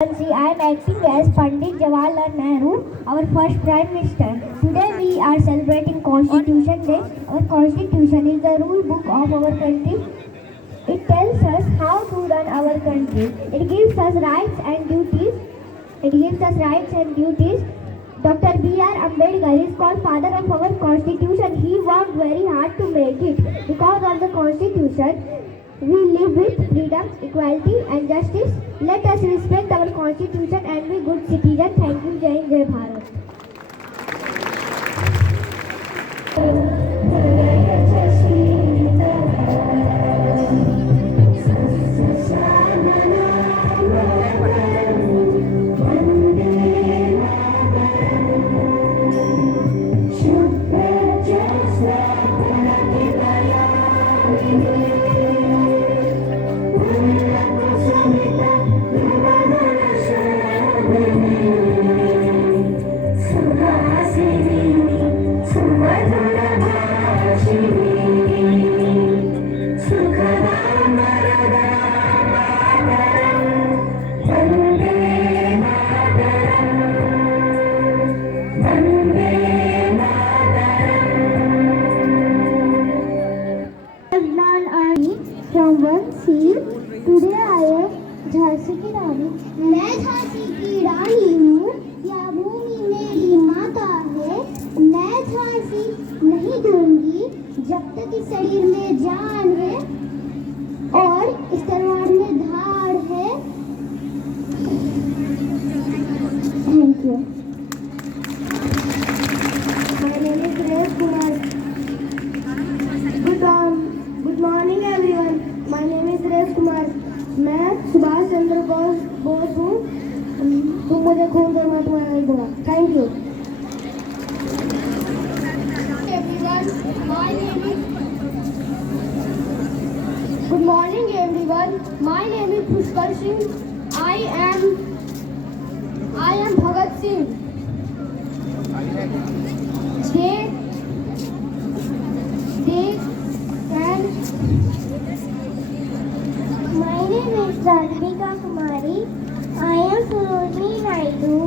I am acting as Pandit Jawaharlal Nehru, our first Prime Minister. Today we are celebrating Constitution Day. Our Constitution is the rule book of our country. It tells us how to run our country. It gives us rights and duties. Dr. B.R. Ambedkar is called father of our Constitution. He worked very hard to make it. Because of the Constitution, we live with freedom, equality and justice. Let us respect our Constitution and be good citizens. Thank you. Jai Hind, Jai Bharat. From one sea, today I am Jhansi की रानी. मैं झांसी की रानी हूँ, यह भूमि मेरी माता है. मैं झांसी नहीं दूंगी जब तक इस शरीर में जान है और इस तलवार में धार है. Thank you. My name is Suresh Kumar. Good morning everyone. My name is Suresh Kumar. मैं सुभाष चंद्र बोस हूँ. तुम मुझे खून दो, मैं तुम्हें नहीं दूंगा. Thank you. Good morning everyone. My name is Pushkar Singh. I am Bhagat Singh. My name is Radhika Kumari. I am Surojini Naidu.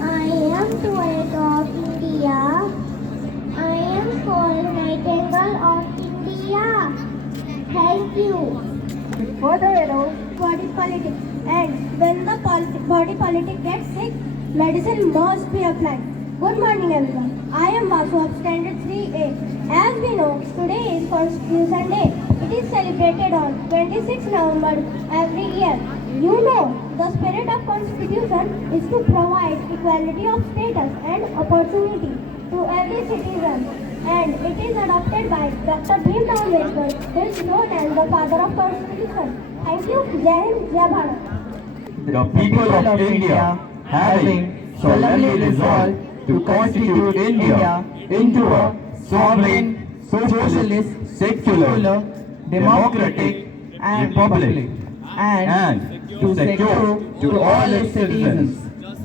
I am poet of India. I am called Nightingale of India. Thank you. Further around body politics, and when the body politic gets sick, medicine must be applied. Good morning everyone. I am Vasu of Standard 3A. As we know, today is Constitution Day. It is celebrated on 26 November every year. You know, the spirit of Constitution is to provide equality of status and opportunity to every citizen. And it is adopted by Dr. Bhimrao Ambedkar, who is known as the father of Constitution. Thank you. Jai Hind, Jai Bharat. The people of India having solemnly resolved to constitute India into a sovereign, socialist, secular, democratic republic, and to secure to all its citizens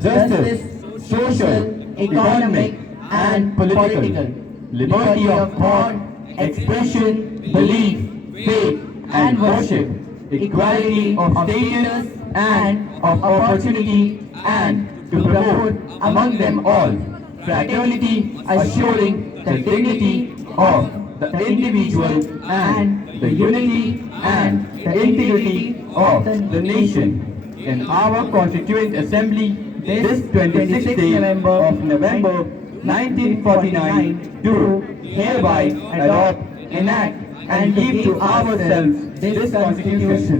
justice, social, economic, and political liberty of thought, expression, belief, faith, and worship, equality of status and of opportunity, and to promote among them all fraternity, assuring the dignity of the individual and the unity and the integrity of the nation. In our Constituent Assembly, this 26th day of November 1949, do hereby adopt, enact, and give to ourselves this Constitution.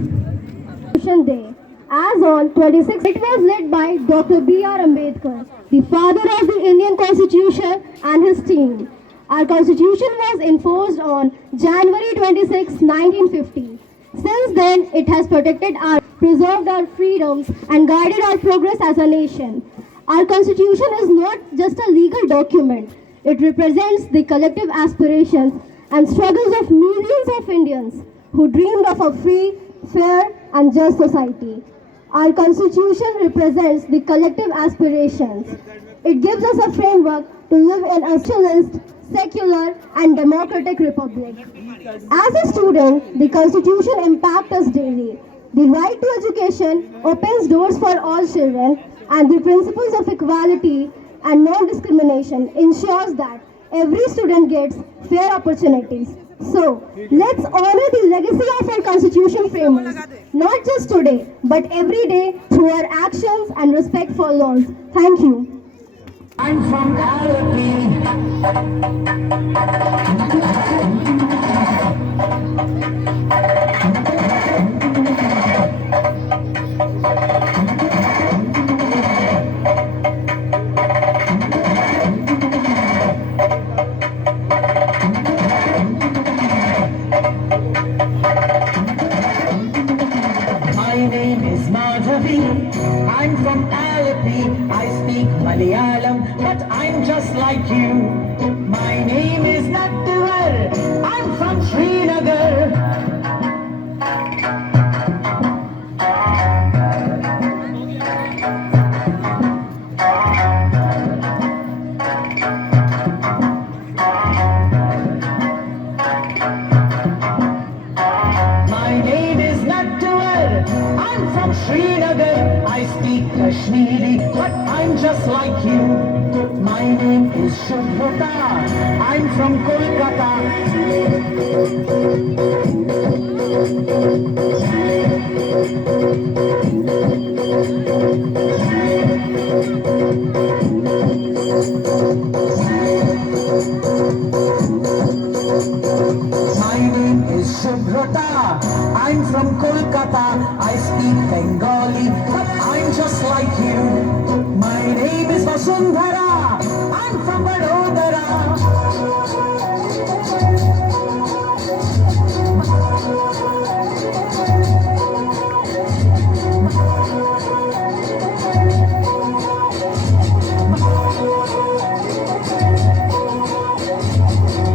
Constitution Day. As on 26th, it was led by Dr. B.R. Ambedkar, the father of the Indian Constitution, and his team. Our Constitution was enforced on January 26, 1950. Since then, it has protected our, preserved our freedoms, and guided our progress as a nation. Our Constitution is not just a legal document. It represents the collective aspirations and struggles of millions of Indians who dreamed of a free, fair, and just society. Our Constitution represents the collective aspirations. It gives us a framework to live in a socialist, secular, and democratic republic. As a student, the Constitution impacts us daily. The right to education opens doors for all children, and the principles of equality and non-discrimination ensures that every student gets fair opportunities. So, let's honor the legacy of our constitution framers, not just today, but every day through our actions and respect for laws. Thank you. I'm from Alleppey. My name is Madhavi. I'm from Alleppey. I speak Malayalam, but I'm just like you. My name is Nattuvar. I'm from Srinagar. My name is Nattuvar. I'm from Srinagar. I speak Kashmiri, but I'm just like you. My name is Shubhrata. I'm from Kolkata. My name is Shubhrata. I'm from Kolkata. I speak Bengali, but I'm just like you. My name is Vasundhara. I'm from Vadodara.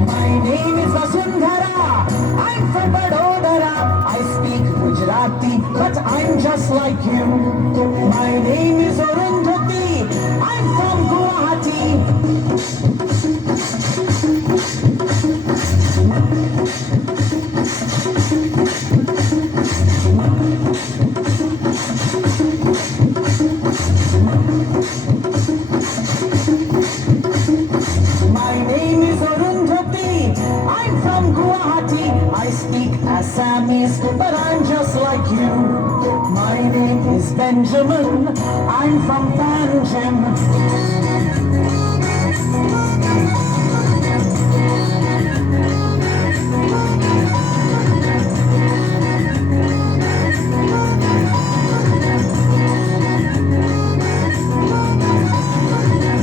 My name is Vasundhara. I'm from Vadodara. I speak Gujarati, but I'm just like you. My name is Arundhati. I'm from Guwahati. My name is Arundhati. I'm from Guwahati. I speak Assamese, but I'm just like you. My name is Benjamin. I'm from Panjim.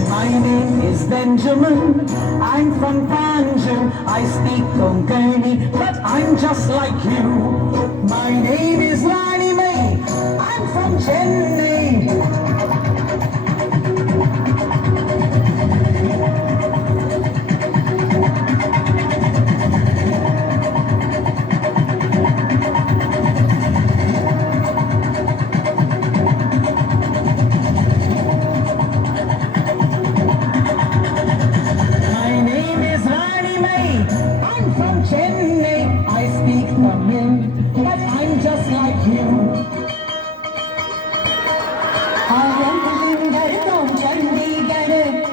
My name is Benjamin. I'm from Panjim. I speak Konkani, but I'm just like you. My name is Rani Mai. I'm from Chennai. My name is Rani Mai. I'm from Chennai. I speak Tamil, but I'm just like you. I am Bhupinder from Chandigarh.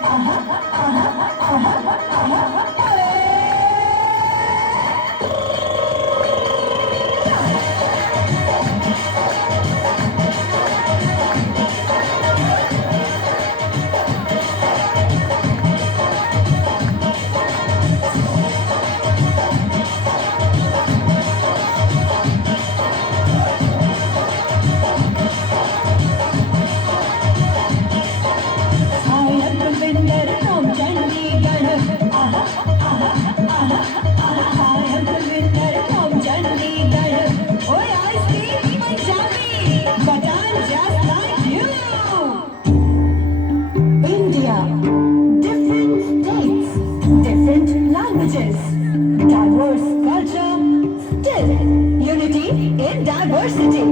diversity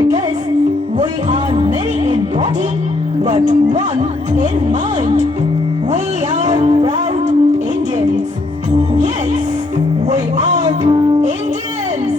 because we are many in body but one in mind. We are proud Indians. Yes, we are Indians.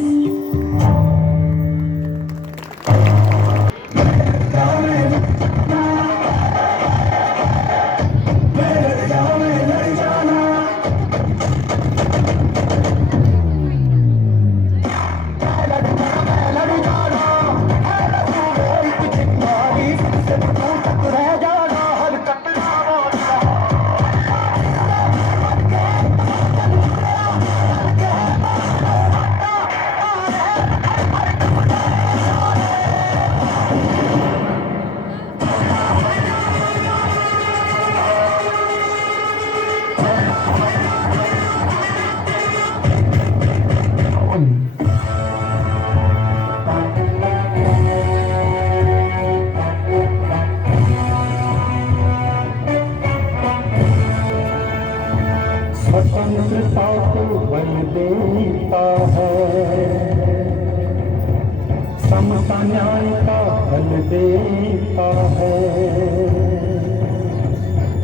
समता न्याय का फल देता है,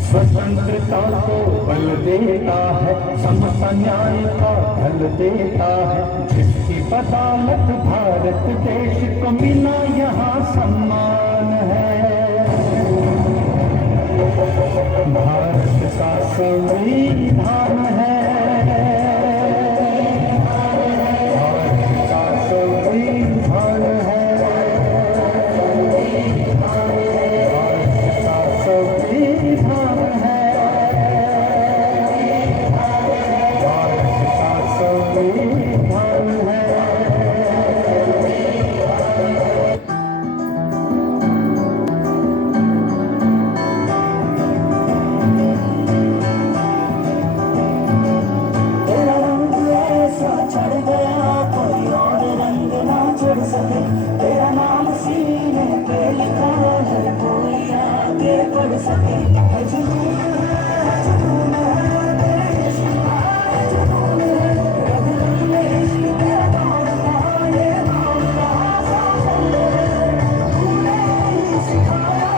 स्वतंत्रता को बल देता है, समता न्याय का फल देता है, जिसकी बदौलत भारत देश को मिला यहाँ सम्मान है। भारत का संविधान है, भारत का संविधान है, भारत का संविधान है, भारत का संविधान है। तेरा रंग ऐसा चढ़ गया कोई और रंग ना चढ़ सके, तेरा नाम सीने पे लिखा है कोई आगे बढ़ सके। है जुनून है, जुनून है देश का, है जुनून है, रग रग में इश्क के दौड़ता ये दौड़ता साफल है। तूने ही सिखाया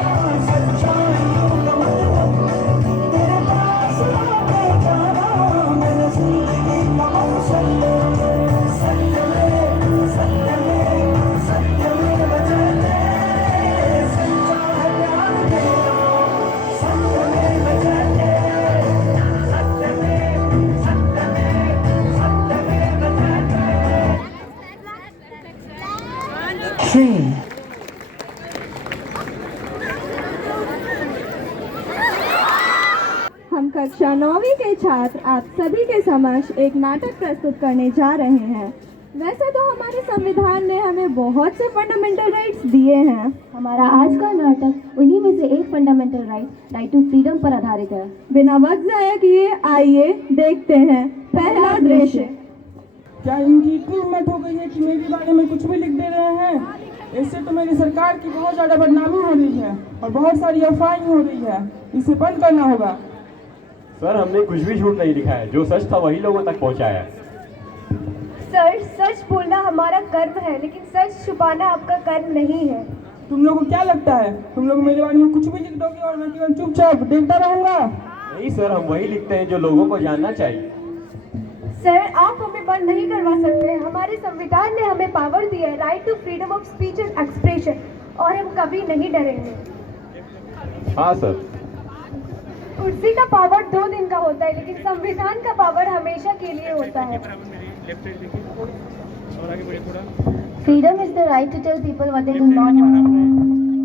सच्चाइयों का मतलब, तेरे पास आके जाना मैंने जिंदगी का मकसद। सत्य में सत्य में सत्य में बचते, सच्चा है प्यार तेरा, सत्य में बचते, सत्य में सत्य में सत्य में बचते। ट्रेन हम कक्षा 9वीं के छात्र आप सभी के समक्ष एक नाटक प्रस्तुत करने जा रहे हैं। वैसे तो हमारे संविधान ने हमें बहुत से फंडामेंटल राइट्स दिए हैं। हमारा आज का नाटक उन्हीं में से एक फंडामेंटल राइट टू फ्रीडम पर आधारित है। बिना वक्त जाया किए आइए देखते हैं पहला दृश्य। क्या इनकी इतनी हिम्मत हो गई है कि मेरे बारे में कुछ भी लिख दे रहे हैं? इससे तो मेरी सरकार की बहुत ज़्यादा बदनामी हो रही है और बहुत सारी अफवाहें हो रही है। इसे बंद करना होगा। सर, हमने कुछ भी झूठ नहीं लिखा है, जो सच था वही लोगों तक पहुंचाया है। सर, सच बोलना हमारा कर्म है, लेकिन सच छुपाना आपका कर्म नहीं है। तुम लोगों को क्या लगता है तुम लोग मेरे बारे में कुछ भी लिख दोगे और मैं केवल चुपचाप देखता रहूंगा? नहीं सर, हम वही लिखते हैं जो लोगों को जानना चाहिए। सर, आप हमें बंद नहीं करवा सकते। हमारे संविधान ने हमें पावर दिया है, right to freedom of speech and expression, और हम कभी नहीं डरेंगे। हाँ सर। कुर्सी का पावर 2 दिन का होता है, लेकिन संविधान का पावर हमेशा के लिए होता है। Freedom is the right to tell people what they do not want.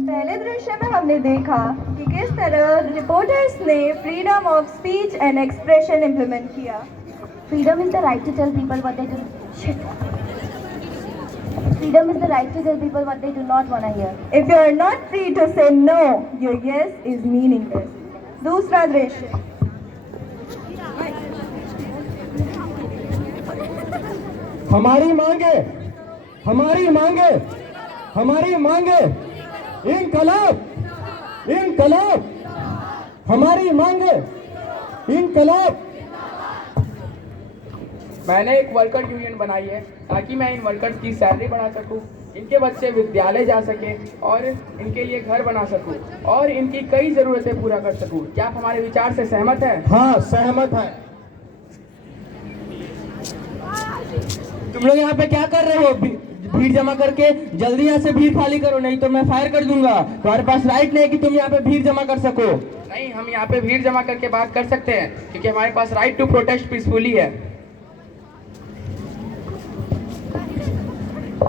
पहले दृश्य में हमने देखा कि किस तरह रिपोर्टर्स ने freedom of speech and expression implement किया। Freedom is the right to tell people what they do. Shit. Freedom is the right to tell people what they do not want to hear. If you are not free to say no, your yes is meaningless. दूसरा दृश्य। हमारी मांगे, हमारी मांगे, हमारी मांगे, इनकलाब, इनकलाब, हमारी मांगे, इनकलाब। मैंने एक वर्कर यूनियन बनाई है ताकि मैं इन वर्कर्स की सैलरी बढ़ा सकूं, इनके बच्चे विद्यालय जा सकें और इनके लिए घर बना सकूं और इनकी कई ज़रूरतें पूरा कर सकूं। क्या आप हमारे विचार से सहमत हैं? हाँ, सहमत है। तुम लोग यहाँ पे क्या कर रहे हो? भीड़ जमा करके जल्दी यहाँ से भीड़ खाली करो, नहीं तो मैं फायर कर दूंगा। तुम्हारे पास राइट नहीं है कि तुम यहाँ पे भीड़ जमा कर सको। नहीं, हम यहाँ पे भीड़ जमा करके बात कर सकते हैं क्योंकि हमारे पास राइट टू प्रोटेस्ट पीसफुली है।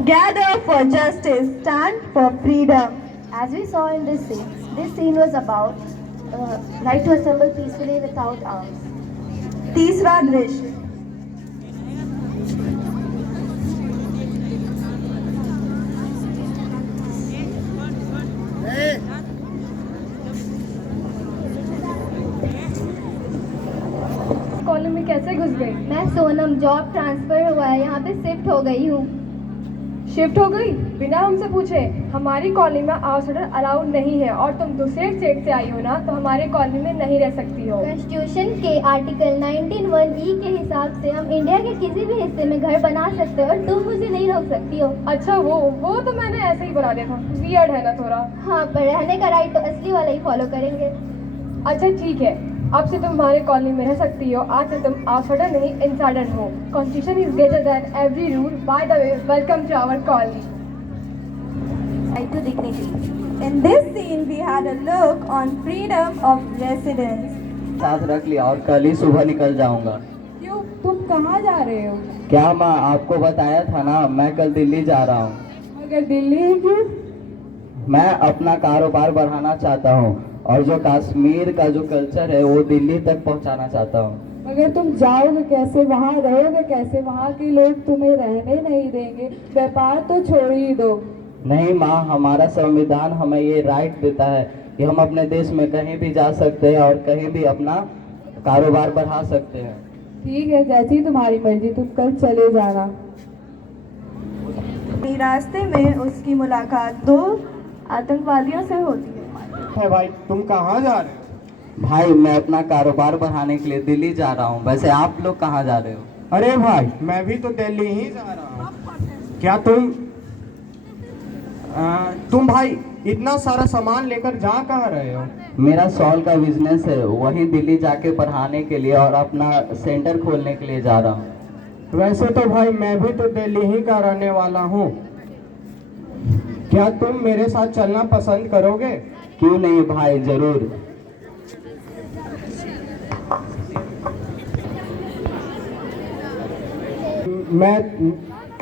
Gather for justice, stand for freedom. As we saw in this scene was about right to assemble peacefully without arms. तीसरा दृश्य। कॉलेज में कैसे घुस गई? मैं सोनम, जॉब ट्रांसफर हुआ है, यहाँ पे शिफ्ट हो गई हूँ। शिफ्ट हो गई? बिना हमसे पूछे। हमारी कॉलोनी में आउटसाइडर अलाउड नहीं है और तुम दूसरे स्टेट से आई हो ना, तो हमारे कॉलोनी में नहीं रह सकती हो। कॉन्स्टिट्यूशन के आर्टिकल 19(1)(e) के हिसाब से हम इंडिया के किसी भी हिस्से में घर बना सकते हो और तुम मुझे नहीं रोक सकती हो। अच्छा, वो तो मैंने ऐसे ही बना दिया था, वियर्ड है ना थोड़ा। हाँ, पर रहने का राइट तो असली वाला ही फॉलो करेंगे। अच्छा ठीक है, अब से तुम हमारे कॉलोनी में रह सकती हो। आज से तुम आउटसाइडर नहीं इनसाइडर हो। Constitution is greater than every rule. By the way, welcome to our colony. Right to dignity. In this scene, we had a look on freedom of residence. साथ रख लिया और कल ही सुबह निकल जाऊंगा। क्यों, तुम कहाँ जा रहे हो? क्या माँ, आपको बताया था ना, मैं कल दिल्ली जा रहा हूँ। मगर दिल्ली ही क्यों? मैं अपना कारोबार बढ़ाना चाहता हूँ और जो कश्मीर का जो कल्चर है वो दिल्ली तक पहुँचाना चाहता हूँ। मगर तुम जाओगे कैसे, वहाँ रहोगे कैसे? वहाँ के लोग तुम्हें रहने नहीं देंगे। व्यापार तो छोड़ ही दो। नहीं माँ, हमारा संविधान हमें ये राइट देता है कि हम अपने देश में कहीं भी जा सकते हैं और कहीं भी अपना कारोबार बढ़ा सकते हैं। ठीक है, जैसी तुम्हारी मर्जी, तुम कल चले जाना। रास्ते में उसकी मुलाकात 2 आतंकवादियों से होती है। भाई तुम कहाँ जा रहे हो? भाई मैं अपना कारोबार बढ़ाने के लिए दिल्ली जा रहा हूँ। वैसे आप लोग कहाँ जा रहे हो? अरे भाई मैं भी तो दिल्ली ही जा रहा हूँ। क्या तुम भाई इतना सारा सामान लेकर जा कहाँ रहे हो? मेरा सॉल का बिजनेस है, वहीं दिल्ली जाके पढ़ाने के लिए और अपना सेंटर खोलने के लिए जा रहा हूँ। वैसे तो भाई मैं भी तो दिल्ली ही का रहने वाला हूँ। क्या तुम मेरे साथ चलना पसंद करोगे? क्यों नहीं भाई, जरूर।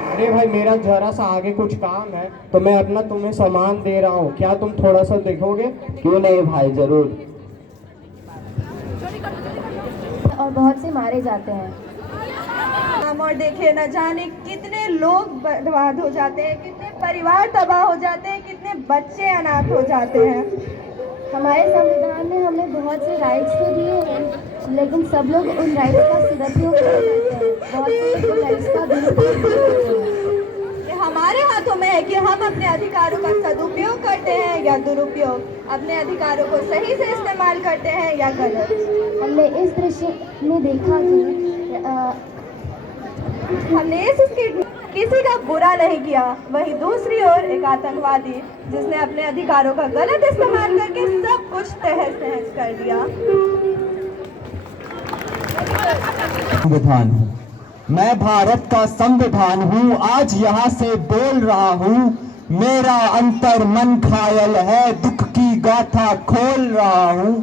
अरे भाई मेरा जरा सा आगे कुछ काम है तो मैं अपना तुम्हें सामान दे रहा हूँ, क्या तुम थोड़ा सा देखोगे? क्यों नहीं भाई, जरूर। और बहुत से मारे जाते हैं। और देखिए, न जाने कितने लोग बर्बाद हो जाते हैं, कितने परिवार तबाह हो जाते हैं, कितने बच्चे अनाथ हो जाते हैं। हमारे संविधान ने हमें बहुत से राइट्स तो दिए हैं, लेकिन सब लोग उन राइट्स का सदुपयोग करते हैं। बहुत से राइट्स का दुरुपयोग करते हैं। ये हमारे हाथों में है कि हम अपने अधिकारों का सदुपयोग करते हैं या दुरुपयोग, अपने अधिकारों को सही से इस्तेमाल करते हैं या गलत। हमने इस दृश्य में देखा कि हमने इस स्किट में किसी का बुरा नहीं किया, वहीं दूसरी ओर एक आतंकवादी जिसने अपने अधिकारों का गलत इस्तेमाल करके सब कुछ तहस नहस कर दिया। संविधान हूँ, मैं भारत का संविधान हूँ। आज यहाँ से बोल रहा हूँ, मेरा अंतर मन घायल है, दुख की गाथा खोल रहा हूँ।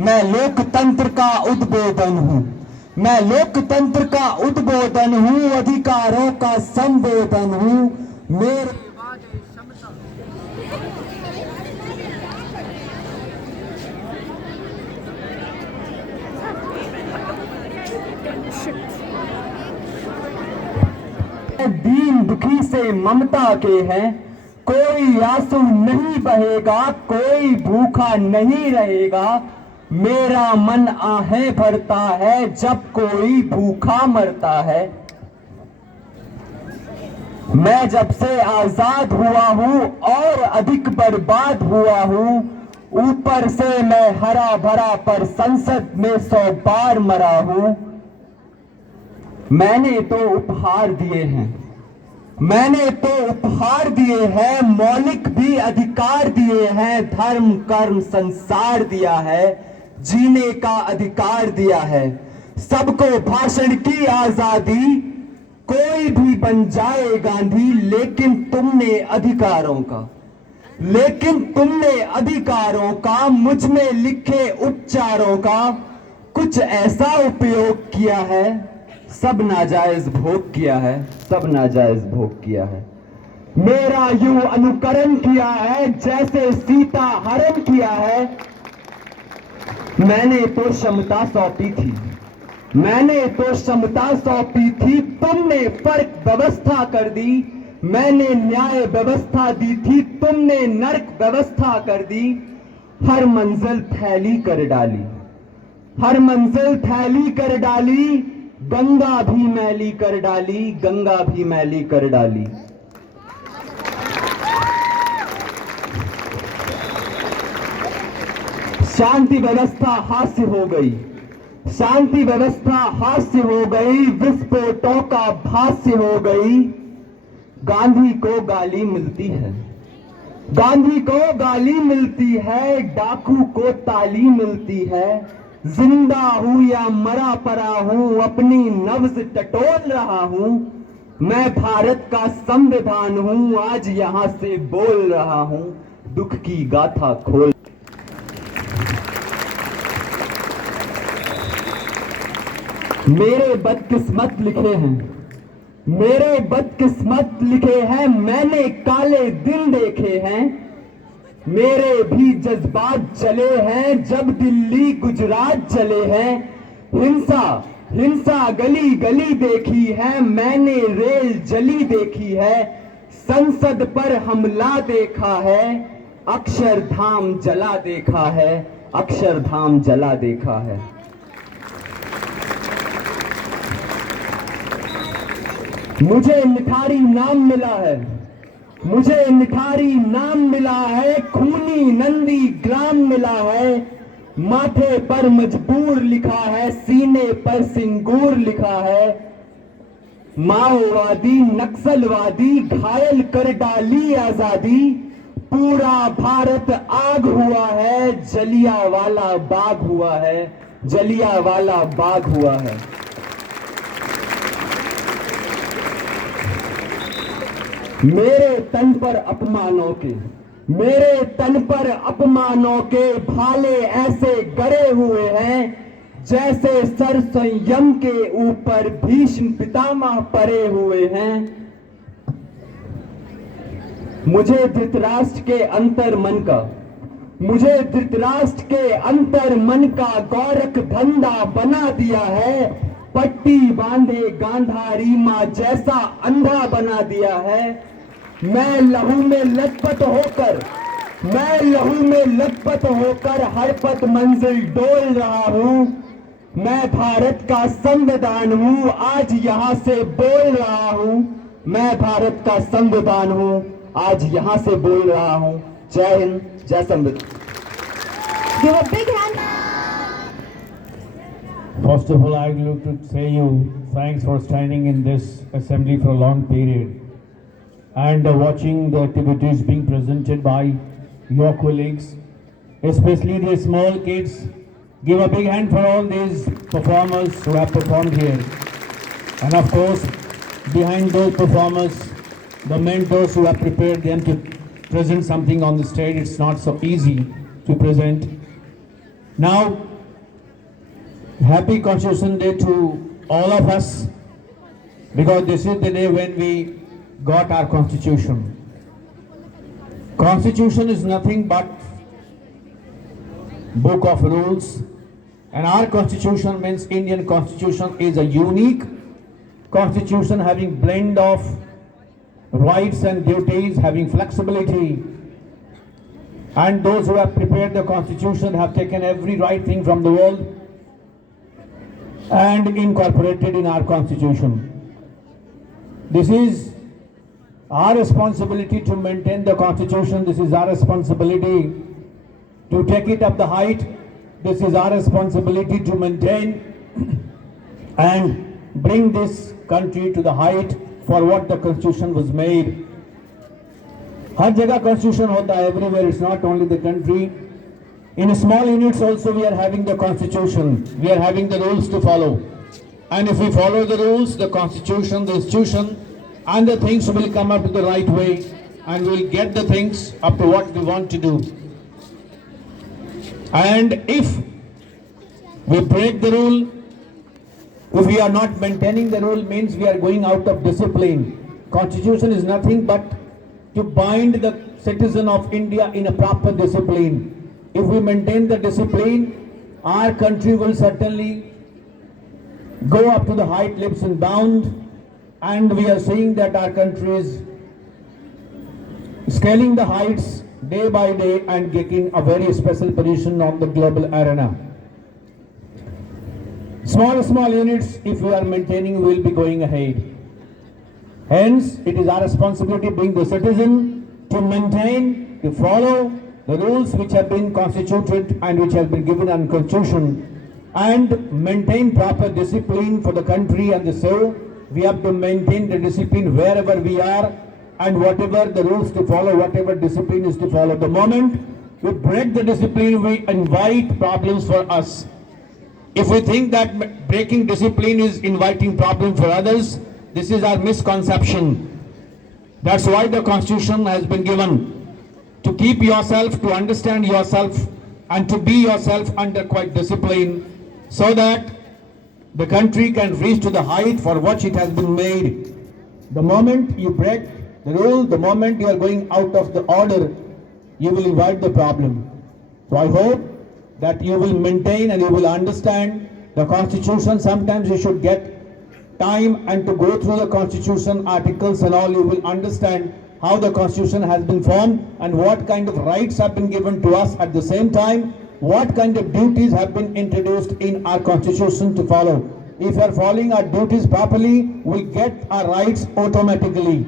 मैं लोकतंत्र का उद्बोधन हूँ, मैं लोकतंत्र का उद्बोधन हूँ, अधिकारों का संबोधन हूँ। मेरे दीन दुखी से ममता के हैं, कोई आंसू नहीं बहेगा, कोई भूखा नहीं रहेगा। मेरा मन आहें भरता है जब कोई भूखा मरता है। मैं जब से आजाद हुआ हूँ और अधिक बर्बाद हुआ हूँ, ऊपर से मैं हरा भरा पर संसद में 100 बार मरा हूँ। मैंने तो उपहार दिए हैं, मैंने तो उपहार दिए हैं, मौलिक भी अधिकार दिए हैं, धर्म कर्म संसार दिया है, जीने का अधिकार दिया है, सबको भाषण की आजादी, कोई भी बन जाए गांधी, लेकिन तुमने अधिकारों का मुझ में लिखे उपचारों का कुछ ऐसा उपयोग किया है, सब नाजायज भोग किया है, सब नाजायज भोग किया है। मेरा यूं अनुकरण किया है जैसे सीता हरण किया है। मैंने तो क्षमता सौंपी थी, मैंने तो क्षमता सौंपी थी, तुमने फर्क व्यवस्था कर दी। मैंने न्याय व्यवस्था दी थी, तुमने नरक व्यवस्था कर दी। हर मंजिल फैली कर डाली, हर मंजिल फैली कर डाली, गंगा भी मैली कर डाली, गंगा भी मैली कर डाली। शांति व्यवस्था हास्य हो गई, शांति व्यवस्था हास्य हो गई, विस्फोटों का भाष्य हो गई। गांधी को गाली मिलती है, गांधी को गाली मिलती है, डाकू को ताली मिलती है। जिंदा हूं या मरा पड़ा हूं, अपनी नब्ज टटोल रहा हूं। मैं भारत का संविधान हूं, आज यहां से बोल रहा हूं, दुख की गाथा खोल। मेरे बदकिस्मत लिखे हैं, मेरे बदकिस्मत लिखे हैं, मैंने काले दिन देखे हैं। मेरे भी जज्बात चले हैं जब दिल्ली गुजरात चले हैं। हिंसा हिंसा गली गली देखी है, मैंने रेल जली देखी है। संसद पर हमला देखा है, अक्षरधाम जला देखा है, अक्षरधाम जला देखा है। मुझे निठारी नाम मिला है, मुझे निठारी नाम मिला है, खूनी नंदी ग्राम मिला है। माथे पर मजबूर लिखा है, सीने पर सिंगूर लिखा है। माओवादी नक्सलवादी घायल कर डाली आजादी। पूरा भारत आग हुआ है, जलियांवाला बाग हुआ है, जलियांवाला बाग हुआ है। मेरे तन पर अपमानों के, मेरे तन पर अपमानों के भाले ऐसे गड़े हुए हैं, जैसे सर संयम के ऊपर भीष्म पितामह पड़े हुए हैं। मुझे धृतराष्ट्र के अंतर मन का, मुझे धृतराष्ट्र के अंतर मन का गौरख धंधा बना दिया है। पट्टी बांधे गांधारी मां जैसा अंधा बना दिया है। मैं लहू में लथपथ होकर, मैं लहू में लथपथ होकर हर पथ मंजिल डोल रहा हूं। मैं भारत का संविधान हूं, आज यहां से बोल रहा हूं। मैं भारत का संविधान हूं, आज यहां से बोल रहा हूं। जय हिंद, जय संविधान। Give a big hand. First of all, I'd like to say you thanks for standing in this assembly for a long period and watching the activities being presented by your colleagues, especially the small kids. Give a big hand for all these performers who have performed here. And of course, behind those performers, the mentors who have prepared them to present something on the stage. It's not so easy to present. Now, Happy Constitution Day to all of us, because this is the day when we got our Constitution. Constitution is nothing but book of rules, and our Constitution means Indian Constitution is a unique Constitution having blend of rights and duties, having flexibility. And those who have prepared the Constitution have taken every right thing from the world and incorporated in our Constitution. This is our responsibility to maintain the Constitution. This is our responsibility to take it up the height. This is our responsibility to maintain and bring this country to the height for what the Constitution was made. हर जगह Constitution होता है, everywhere. It's not only the country. In small units also we are having the Constitution. We are having the rules to follow. And if we follow the rules, the Constitution, the institution, and the things will come up to the right way, and we will get the things up to what we want to do. And if we break the rule, if we are not maintaining the rule, means we are going out of discipline. Constitution is nothing but to bind the citizen of India in a proper discipline. If we maintain the discipline, our country will certainly go up to the height leaps and bounds, and we are seeing that our country is scaling the heights day by day and getting a very special position on the global arena. Small units, if we are maintaining, we will be going ahead. Hence, it is our responsibility being the citizen to maintain, to follow, the rules which have been constituted and which have been given on Constitution, and maintain proper discipline for the country and the soul. We have to maintain the discipline wherever we are, and whatever the rules to follow, whatever discipline is to follow. The moment we break the discipline, we invite problems for us. If we think that breaking discipline is inviting problem for others, this is our misconception. That's why the Constitution has been given, to keep yourself, to understand yourself, and to be yourself under quite discipline, so that the country can reach to the height for which it has been made. The moment you break the rule, the moment you are going out of the order, you will invite the problem. So I hope that you will maintain and you will understand the Constitution. Sometimes you should get time and to go through the Constitution articles and all. You will understand how the Constitution has been formed and what kind of rights have been given to us. At the same time, what kind of duties have been introduced in our Constitution to follow. If we are following our duties properly, we get our rights automatically.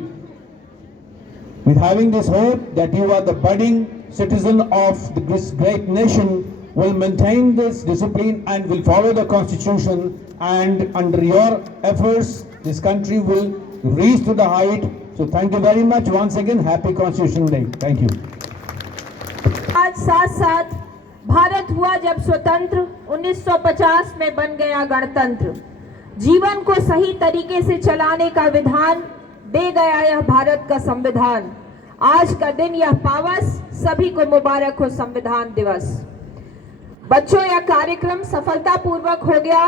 With having this hope that you are the budding citizen of this great nation, will maintain this discipline and will follow the Constitution, and under your efforts, this country will reach to the height. So thank you very much. Once again, happy Constitution Day. Thank you. आज साथ साथ भारत हुआ जब स्वतंत्र, 1950 में बन गया गणतंत्र। जीवन को सही तरीके से चलाने का विधान दे गया यह भारत का संविधान। आज का दिन यह पावस, सभी को मुबारक हो संविधान दिवस। बच्चों, यह कार्यक्रम सफलतापूर्वक हो गया,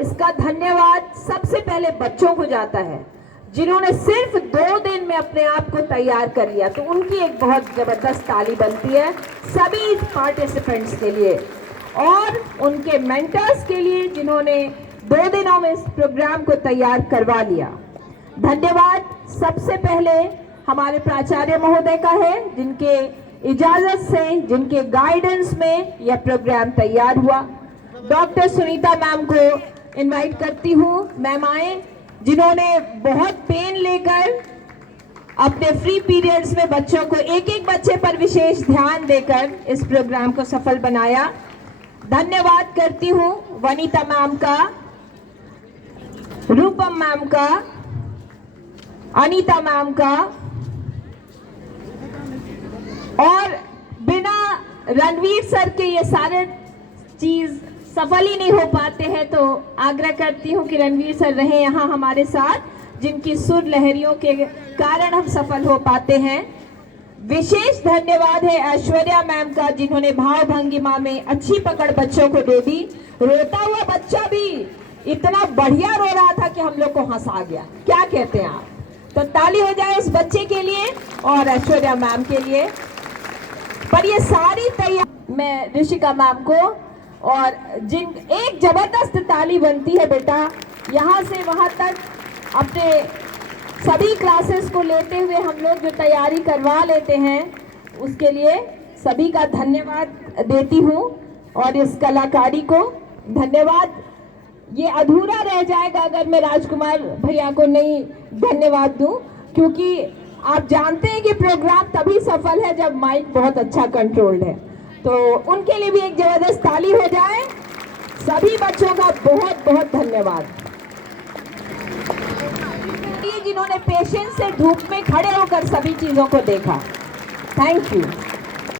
इसका धन्यवाद सबसे पहले बच्चों को जाता है, जिन्होंने सिर्फ 2 दिन में अपने आप को तैयार कर लिया। तो उनकी एक बहुत जबरदस्त ताली बनती है सभी पार्टिसिपेंट्स के लिए और उनके मेंटर्स के लिए, जिन्होंने 2 दिनों में इस प्रोग्राम को तैयार करवा लिया। धन्यवाद सबसे पहले हमारे प्राचार्य महोदय का है, जिनके इजाजत से, जिनके गाइडेंस में यह प्रोग्राम तैयार हुआ। डॉक्टर सुनीता मैम को इनवाइट करती हूँ। मैम आए, जिन्होंने बहुत पेन लेकर अपने फ्री पीरियड्स में बच्चों को, एक एक बच्चे पर विशेष ध्यान देकर इस प्रोग्राम को सफल बनाया। धन्यवाद करती हूँ वनीता मैम का, रूपम मैम का, अनीता मैम का, और बिना रणवीर सर के ये सारे चीज सफल ही नहीं हो पाते हैं। तो आग्रह करती हूँ कि रणवीर सर रहे यहाँ हमारे साथ, जिनकी सुर लहरियों के कारण हम सफल हो पाते हैं। विशेष धन्यवाद है ऐश्वर्या मैम का, जिन्होंने भाव भंगिमा में अच्छी पकड़ बच्चों को दे दी। रोता हुआ बच्चा भी इतना बढ़िया रो रहा था कि हम लोग को हंसा गया। क्या कहते हैं आप? तो ताली हो जाए उस बच्चे के लिए और ऐश्वर्या मैम के लिए। पर ये सारी तैयारी मैं ऋषिका मैम को, और जिन एक जबरदस्त ताली बनती है बेटा, यहाँ से वहाँ तक अपने सभी क्लासेस को लेते हुए हम लोग जो तैयारी करवा लेते हैं, उसके लिए सभी का धन्यवाद देती हूँ। और इस कलाकारी को धन्यवाद, ये अधूरा रह जाएगा अगर मैं राजकुमार भैया को नहीं धन्यवाद दूं, क्योंकि आप जानते हैं कि प्रोग्राम तभी सफल है जब माइक बहुत अच्छा कंट्रोल्ड है। तो उनके लिए भी एक जबरदस्त ताली हो जाए। सभी बच्चों का बहुत बहुत धन्यवाद, जिन्होंने पेशेंस से धूप में खड़े होकर सभी चीजों को देखा। Thank you.